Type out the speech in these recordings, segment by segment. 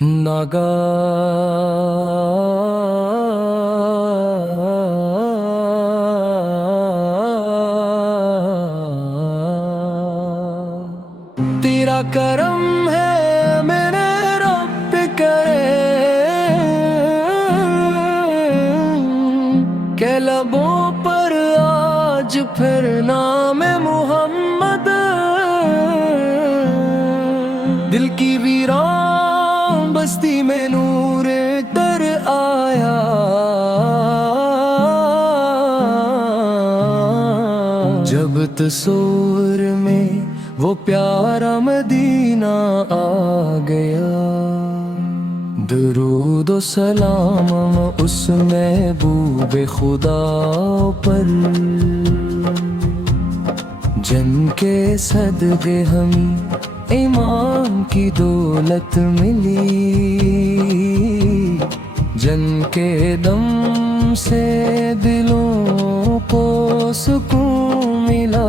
ناگا تیرا کرم ہے میرے رب کرے کہ لبوں پر آج پھر نام محمد دل کی ویران بستی میں نور تر آیا جب تصور میں وہ پیارا مدینہ آ گیا درود و سلام اس محبوب خدا پر جن کے صدقے ہمیں ایمان کی دولت ملی جن کے دم سے دلوں کو سکون ملا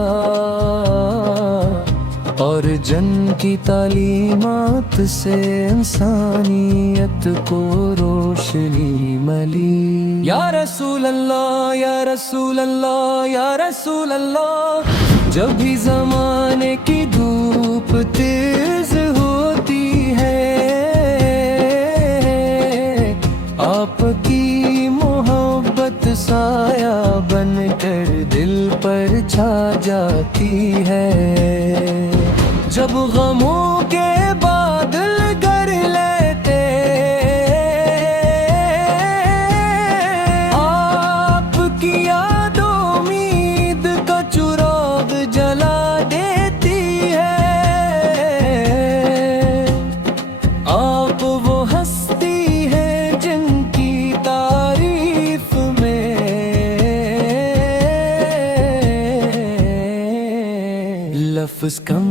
اور جن کی تعلیمات سے انسانیت کو روشنی ملی یا رسول اللہ یا رسول اللہ یا رسول اللہ جب بھی زمانے کی دھوپ تیز ہوتی ہے آپ کی محبت سایہ بن کر دل پر چھا جاتی ہے جب غموں کے بادل گر لیتے آپ کی یاد امید کا چراغ جلا دیتی ہے آپ وہ ہستی ہے جن کی تعریف میں لفظ کم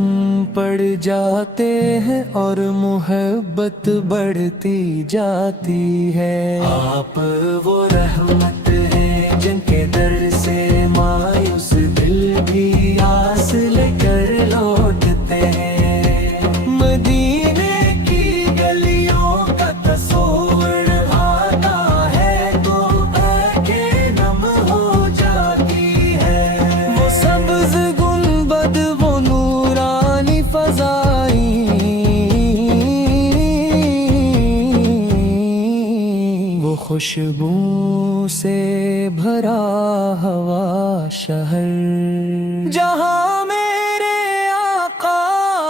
پڑ جاتے ہیں اور محبت بڑھتی جاتی ہے آپ وہ رحمت ہیں جن کے در سے مایوس دل بھی آس لے کر لوٹتے ہیں مدینے کی گلیوں کا تصور آتا ہے تو آنکھیں نم ہو جاتی ہے وہ سبز گنبد وہ نورانی فضائی وہ خوشبو سے بھرا ہوا شہر جہاں میرے آقا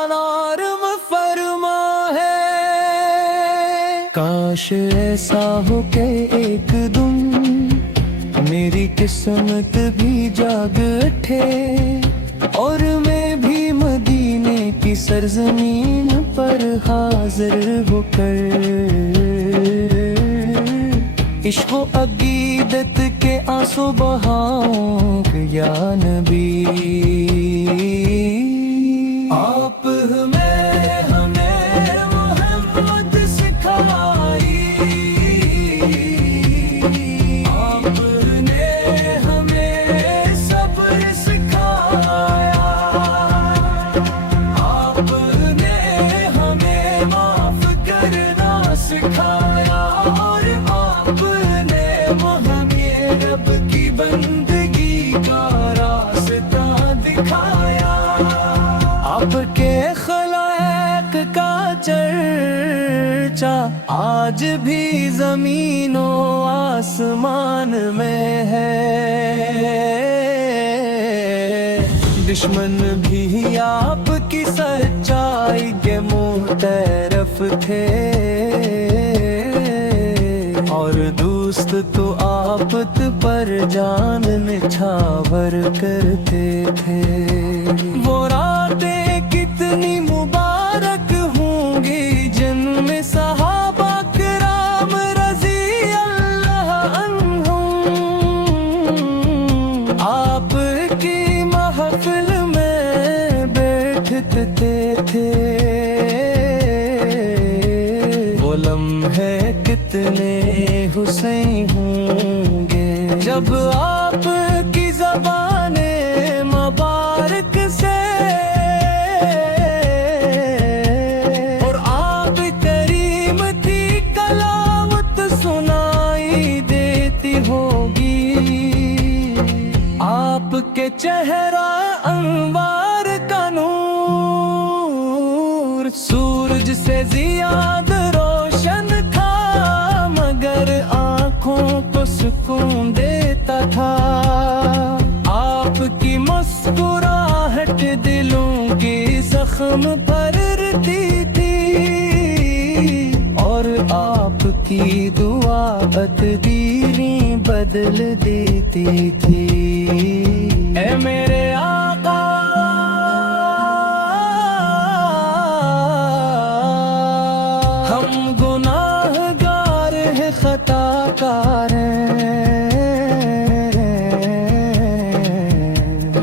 نارم فرما ہے کاش ایسا ہو کہ ایک دن میری قسمت بھی جاگ اٹھے اور میں بھی مدینے کی سرزمین پر حاضر ہو کر عشق و عقیدت کے آنسو بہاؤں یا نبی آپ ہمیں محمد سکھائی آپ نے ہمیں صبر سکھایا آپ نے ہمیں معاف کرنا سکھایا اور آپ نے ہمیں رب کی بندگی کا راستہ دکھایا آپ کے خلائق کا چرچا آج بھی زمین و آسمان میں ہے دشمن بھی آپ کی سچائی کے معترف تھے اور دوست تو آفت پر جان نچھاور کرتے تھے وہ راتیں کتنی مبارک ہوں گی جن میں صحابہ کرام رضی اللہ عنہم آپ کی محفل میں بیٹھتے تھے وہ لمحے کتنے حسین ہوں گے جب آپ کی زبان مبارک سے اور آپ کریم کے چہرہ انوار کا نور سورج سے زیادہ روشن تھا، مگر آنکھوں کو سکون دیتا تھا۔ آپ کی مسکراہٹ دلوں کی زخم بھرتی تھی، اور آپ کی دعا تقدیریں بدل دیتی تھی۔ اے میرے آقا، ہم گناہگار ہیں، خطا کار ہیں،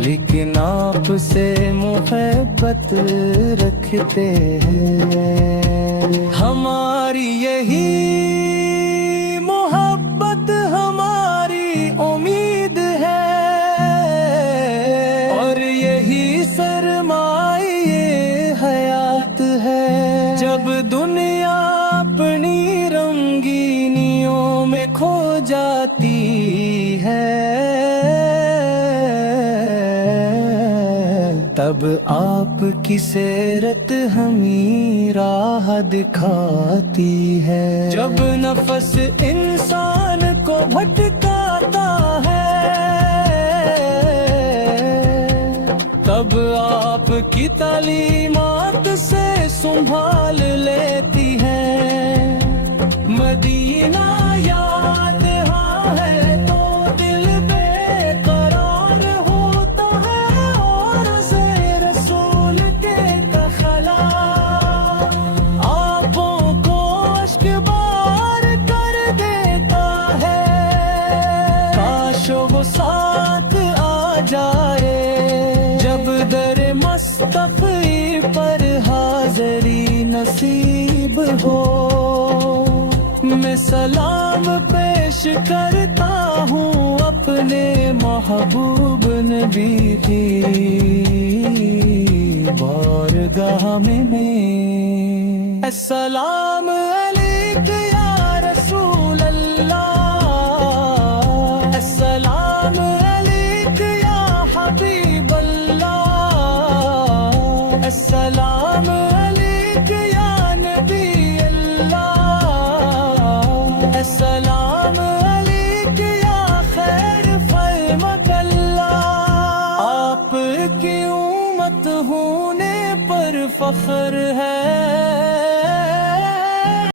لیکن آپ سے محبت رکھتے ہیں۔ ہماری یہی محبت ہماری امید ہے، اور یہی سرمایہ حیات ہے۔ جب دنیا اپنی رنگینیوں میں کھو جاتی ہے، تب آپ کی سیرت ہمیں راہ دکھاتی ہے۔ جب نفس انسان کو بھٹکاتا ہے، تب آپ کی تعلیمات سے سنبھال لیتی ہے۔ مدینہ یاد ہے تو دل بے قرار ہوتا ہے، اور زیر رسول کے تخلا آنکھوں کو اشک بار کر دیتا ہے۔ کاش وہ ساتھ آ جائے جب در مصطفی پر حاضری نصیب ہو۔ میں سلام پیش کرتا ہوں اپنے محبوب نبی کی بارگاہ میں۔ السلام علیک یا رسول اللہ، السلام علیک یا حبیب اللہ، السلام علیک یا نبی اللہ، السلام علیک یا خیر فرمک اللہ۔ آپ کی امت ہونے پر فخر ہے،